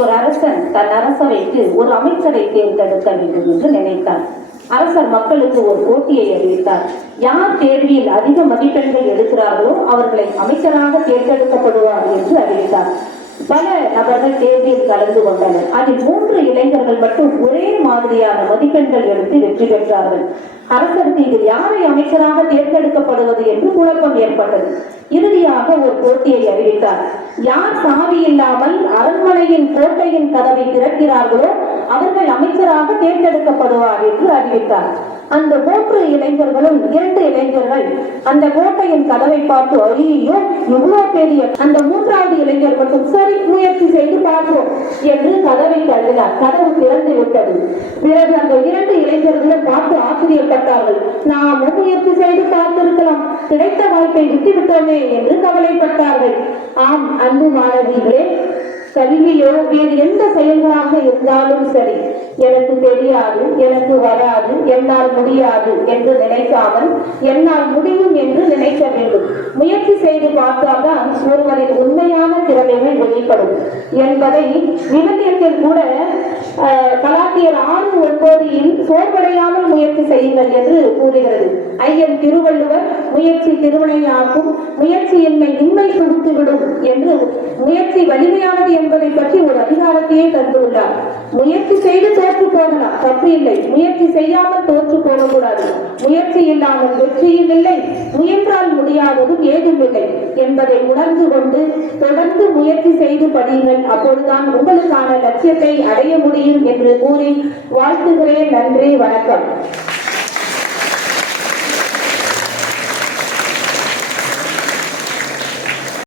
ஒரு அரசன் தன் அரசவைக்கு ஒரு அமைச்சரை தேர்ந்தெடுக்க வேண்டும் என்று நினைத்தார். அரசர் மக்களுக்கு ஒரு போட்டியை அறிவித்தார். யார் தேர்வில் அதிக மதிப்பெண்கள் எடுக்கிறார்களோ அவர்களை அமைச்சராக தேர்ந்தெடுக்கப்படுவார் என்று அறிவித்தார். பல நபர்கள் தேர்வில் கலந்து கொண்டனர். அதில் மூன்று இளைஞர்கள் மட்டும் ஒரே மாதிரியான மதிப்பெண்கள் எடுத்து வெற்றி பெற்றார்கள். அரசருக்கு இதில் யாரை அமைச்சராக தேர்ந்தெடுக்கப்படுவது என்று குழப்பம் ஏற்பட்டது. இறுதியாக ஒரு போட்டியை அறிவித்தார். யார் சாவி இல்லாமல் அரண்மனையின் கோட்டையின் கதவை திறக்கிறார்களோ அவர்கள் அமைச்சராக தேர்ந்தெடுக்கப்படுவார் என்று அறிவித்தார். அந்த மூன்று இளைஞர்களும் இரண்டு இளைஞர்கள் அந்த கோட்டையின் கதவை பார்த்து ஐயோ இவ்வளவு பெரிய அந்த மூன்றாவது இளைஞர் மட்டும் சரி முயற்சி செய்து பார்ப்போம் என்று கதவை தள்ளினார். கதவு திறந்து விட்டது. பிறகு அந்த இரண்டு இளைஞர்களும் பார்த்து ஆச்சரியப்பட்டார்கள். நாமும் முயற்சி செய்து பார்த்திருக்கலாம். கிடைத்த வாய்ப்பை விட்டுவிட்டோமே என்று கவலைப்பட்டார்கள். ஆம் அன்பு மாணவிகளே கல்வியோ வேறு எந்த செயல்களாக இருந்தாலும் சரி எனக்கு தெரியாது எனக்கு வராது என்னால் முடியாது என்று நினைக்காமல் என்னால் முடியும் என்று நினைக்க வேண்டும். முயற்சி செய்து பார்த்தால்தான் ஒருவரின் உண்மையான திறமைகள் வெளிப்படும். என்பதை விவிலியத்தில் கூட கலாத்தியர் ஆறு ஒன்பதில் சோர்வடையாமல் முயற்சி செய்யுங்கள் என்று கூறுகிறது. ஐயன் திருவள்ளுவர் முயற்சி திருவினையாக்கும் என்னை இன்மை கொடுத்துவிடும் என்று முயற்சி வலிமையானது என்பதை பற்றி ஒரு அதிகாரத்தையே தந்துள்ளார். முயற்சி செய்து தோற்று போகலாம் தப்பு இல்லை. முயற்சி செய்யாமல் தோற்று போகக்கூடாது. முயற்சி இல்லாமல் வெற்றியும் இல்லை முயன்றால் முடியாததும் ஏதும் இல்லை என்பதை உணர்ந்து கொண்டு தொடர்ந்து முயற்சி செய்து படியுங்கள். அப்பொழுதுதான் உங்களுக்கான லட்சியத்தை அடைய முடியும் என்று கூறி வாழ்த்துகிறேன். நன்றி வணக்கம்.